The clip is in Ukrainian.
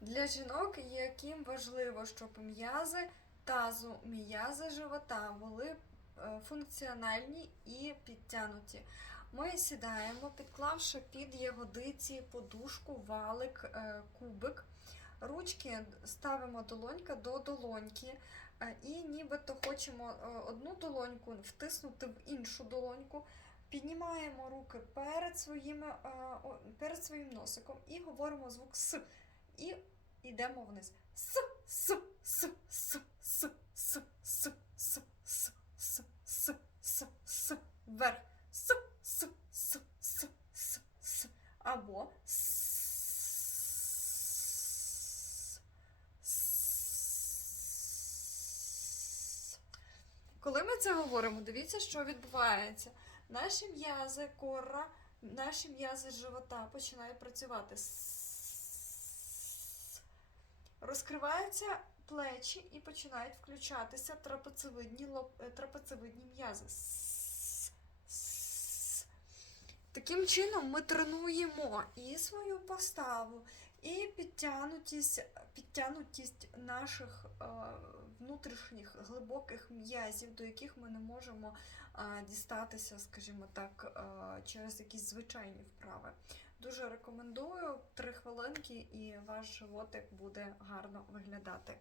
Для жінок, яким важливо, щоб м'язи тазу, м'язи живота були е, функціональні і підтянуті. Ми сідаємо, підклавши під ягодиці подушку, валик, е, кубик. Ручки ставимо долонька до долоньки, е, і нібито хочемо одну долоньку втиснути в іншу долоньку. Піднімаємо руки перед, своїми, перед своїм носиком і говоримо звук С. І йдемо вниз. С, С, С, С, С, С, С, С, С, С, С, С, С, вверх. С, С, С, С, С, С. Або С. Коли ми це говоримо, дивіться, що відбувається. Наші м'язи, кора, наші м'язи живота починають працювати. Розкриваються плечі і починають включатися трапецевидні, е, трапецевидні м'язи. Таким чином ми тренуємо і свою поставу, і підтянутість, підтянутість наших е, внутрішніх глибоких м'язів, до яких ми не можемо е, дістатися, скажімо так, е, через якісь звичайні вправи. Дуже рекомендую три хвилинки, і ваш животик буде гарно виглядати.